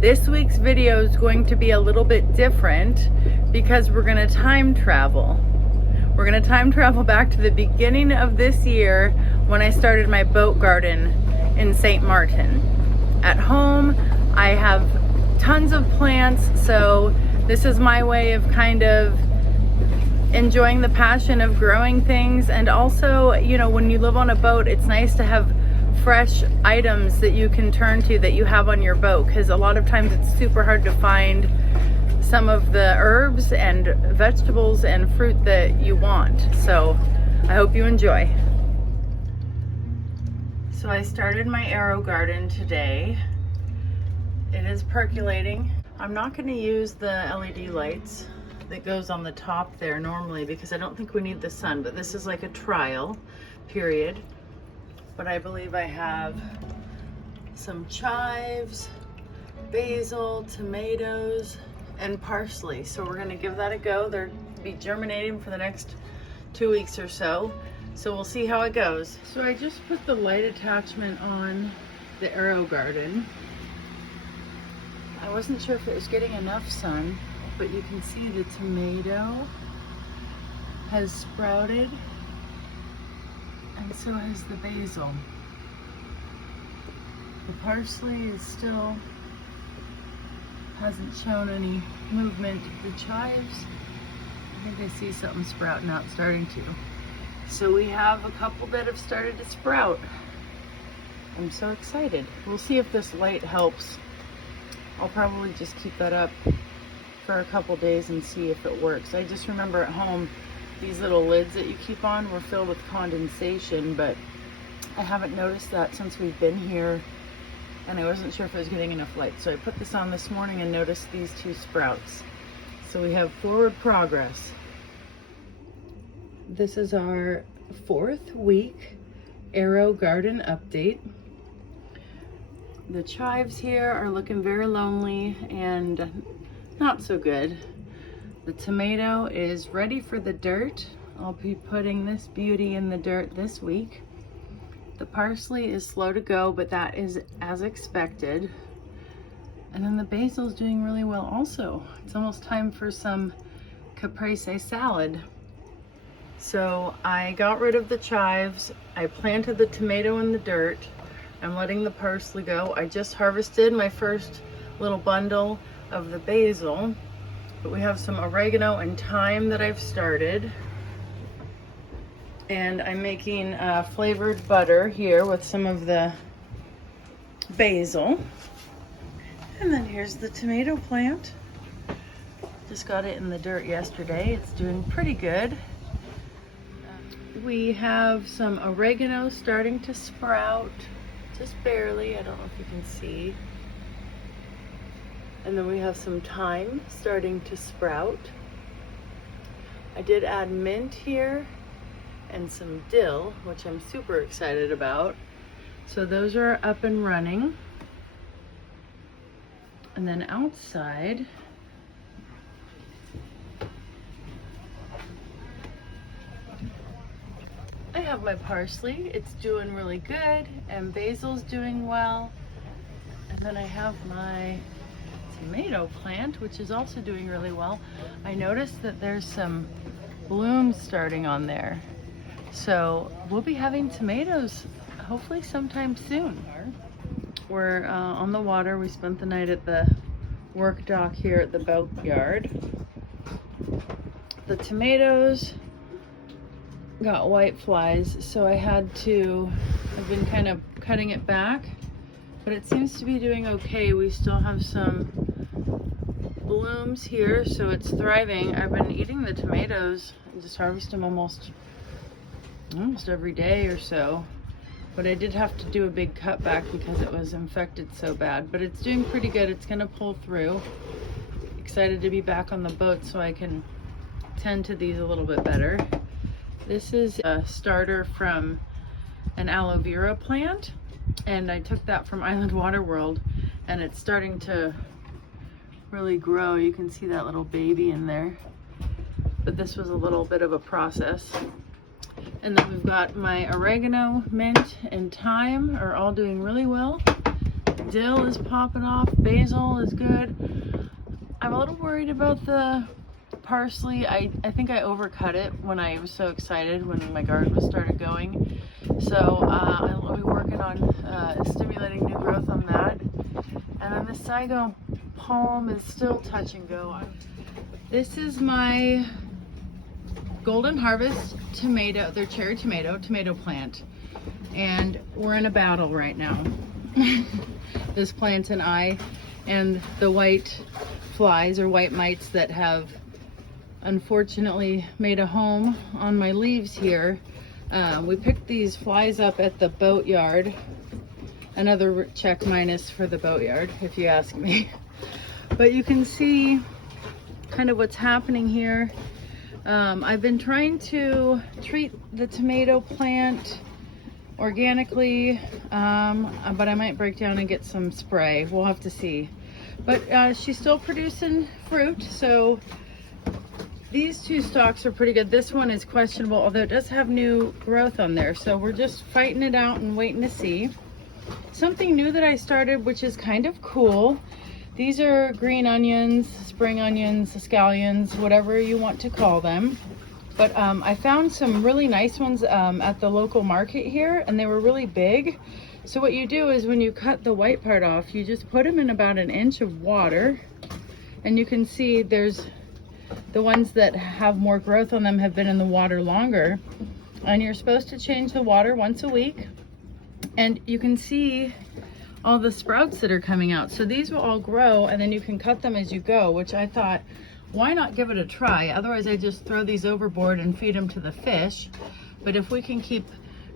This week's video is going to be a little bit different because we're going to time travel. We're going to time travel back to the beginning of this year when I started my boat garden in St. Martin. At home, I have tons of plants, so this is my way of kind of enjoying the passion of growing things. And also, you know, when you live on a boat, it's nice to have fresh items that you can turn to that you have on your boat, because a lot of times it's super hard to find some of the herbs and vegetables and fruit that you want. So I hope you enjoy. So I started my AeroGarden today. It is percolating. I'm not going to use the LED lights that goes on the top there normally because I don't think we need the sun, but this is like a trial period. But I believe I have some chives, basil, tomatoes, and parsley. So we're gonna give that a go. They'll be germinating for the next 2 weeks or so. So we'll see how it goes. So I just put the light attachment on the AeroGarden. I wasn't sure if it was getting enough sun, but you can see the tomato has sprouted. And so has the basil. The parsley is still hasn't shown any movement. The chives, I think I see something sprouting out, starting to. So we have a couple that have started to sprout. I'm so excited. We'll see if this light helps. I'll probably just keep that up for a couple days and see if it works. I just remember at home, these little lids that you keep on were filled with condensation, but I haven't noticed that since we've been here, and I wasn't sure if I was getting enough light. So I put this on this morning and noticed these 2 sprouts. So we have forward progress. This is our 4th week AeroGarden update. The chives here are looking very lonely and not so good. The tomato is ready for the dirt. I'll be putting this beauty in the dirt this week. The parsley is slow to go, but that is as expected. And then the basil is doing really well also. It's almost time for some caprese salad. So I got rid of the chives. I planted the tomato in the dirt. I'm letting the parsley go. I just harvested my first little bundle of the basil. But we have some oregano and thyme that I've started. And I'm making flavored butter here with some of the basil. And then here's the tomato plant. Just got it in the dirt yesterday. It's doing pretty good. We have some oregano starting to sprout, just barely. I don't know if you can see. And then we have some thyme starting to sprout. I did add mint here and some dill, which I'm super excited about. So those are up and running. And then outside, I have my parsley. It's doing really good, and basil's doing well. And then I have my tomato plant, which is also doing really well. I noticed that there's some blooms starting on there. So we'll be having tomatoes hopefully sometime soon. We're on the water. We spent the night at the work dock here at the boatyard. The tomatoes got white flies, so I've been kind of cutting it back, but it seems to be doing okay. We still have some blooms here, so it's thriving. I've been eating the tomatoes. I just harvest them almost every day or so, but I did have to do a big cutback because it was infected so bad, but it's doing pretty good. It's gonna pull through. Excited to be back on the boat so I can tend to these a little bit better. This is a starter from an aloe vera plant, and I took that from Island Water World, and it's starting to really grow. You can see that little baby in there, but this was a little bit of a process. And then we've got my oregano, mint, and thyme are all doing really well. Dill is popping off. Basil is good. I'm a little worried about the parsley. I think I overcut it when I was so excited when my garden was started going. So I'll be working on stimulating new growth on that. And then the Saigon palm is still touch and go. This is my Golden Harvest tomato, their cherry tomato plant. And we're in a battle right now. This plant and I, and the white flies or white mites that have unfortunately made a home on my leaves here. We picked these flies up at the boatyard. Another check minus for the boatyard, if you ask me. But you can see kind of what's happening here. I've been trying to treat the tomato plant organically, but I might break down and get some spray. We'll have to see. But she's still producing fruit, so these two stalks are pretty good. This one is questionable, although it does have new growth on there, so we're just fighting it out and waiting to see. Something new that I started, which is kind of cool. These are green onions, spring onions, scallions, whatever you want to call them. But I found some really nice ones at the local market here, and they were really big. So what you do is when you cut the white part off, you just put them in about 1 inch of water. And you can see there's the ones that have more growth on them have been in the water longer. And you're supposed to change the water once a week. And you can see all the sprouts that are coming out. So these will all grow, and then you can cut them as you go, which I thought, why not give it a try? Otherwise I just throw these overboard and feed them to the fish. But if we can keep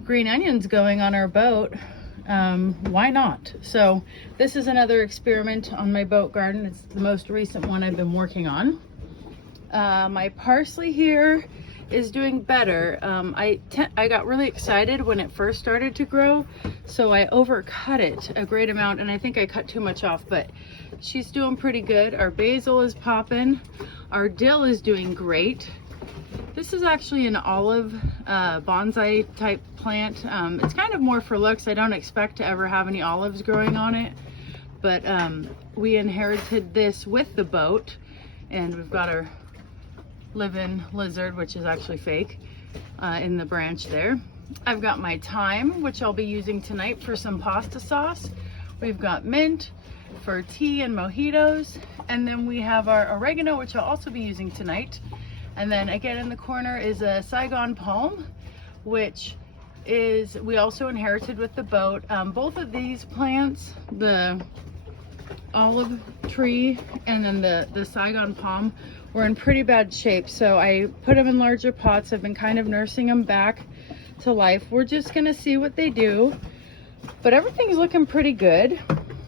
green onions going on our boat, why not? So this is another experiment on my boat garden. It's the most recent one I've been working on. My parsley here is doing better. I got really excited when it first started to grow, so I overcut it a great amount, and I think I cut too much off, but she's doing pretty good. Our basil is popping. Our dill is doing great. This is actually an olive bonsai type plant. It's kind of more for looks. I don't expect to ever have any olives growing on it, but we inherited this with the boat, and we've got our live-in lizard, which is actually fake, in the branch there. I've got my thyme, which I'll be using tonight for some pasta sauce. We've got mint for tea and mojitos, and then we have our oregano, which I'll also be using tonight. And then again in the corner is a Saigon palm, which is we also inherited with the boat. Both of these plants, the olive tree and then the Saigon palm, were in pretty bad shape, so I put them in larger pots. I've been kind of nursing them back to life. We're just gonna see what they do, but everything's looking pretty good,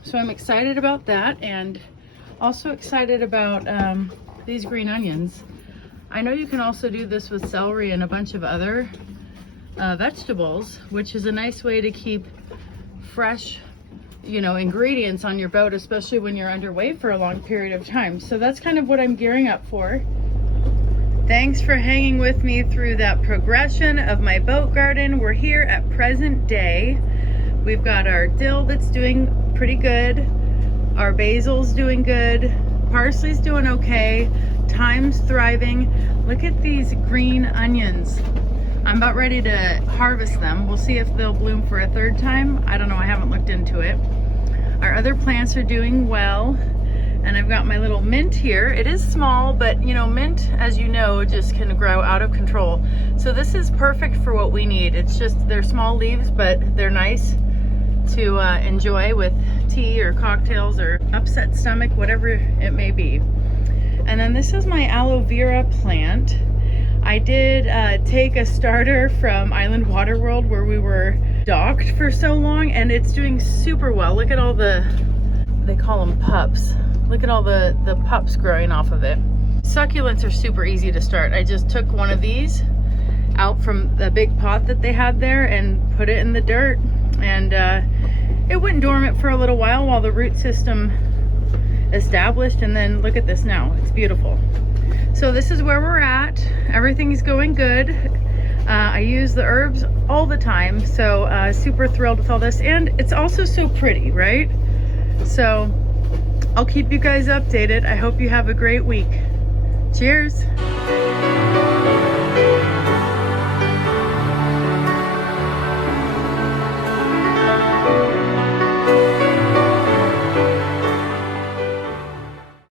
so I'm excited about that, and also excited about these green onions. I know you can also do this with celery and a bunch of other vegetables, which is a nice way to keep fresh, you know, ingredients on your boat, especially when you're underway for a long period of time. So that's kind of what I'm gearing up for. Thanks for hanging with me through that progression of my boat garden. We're here at present day. We've got our dill that's doing pretty good. Our basil's doing good. Parsley's doing okay. Thyme's thriving. Look at these green onions. I'm about ready to harvest them. We'll see if they'll bloom for a third time. I don't know, I haven't looked into it. Our other plants are doing well. And I've got my little mint here. It is small, but you know, mint, as you know, just can grow out of control. So this is perfect for what we need. It's just, they're small leaves, but they're nice to enjoy with tea or cocktails or upset stomach, whatever it may be. And then this is my aloe vera plant. I did take a starter from Island Water World where we were docked for so long, and it's doing super well. Look at all the, they call them pups. Look at all the pups growing off of it. Succulents are super easy to start. I just took one of these out from the big pot that they had there and put it in the dirt, and it went dormant for a little while the root system established, and then look at this now. It's beautiful. So this is where we're at. Everything's going good. I use the herbs all the time, so super thrilled with all this, and it's also so pretty, right? So I'll keep you guys updated. I hope you have a great week. Cheers.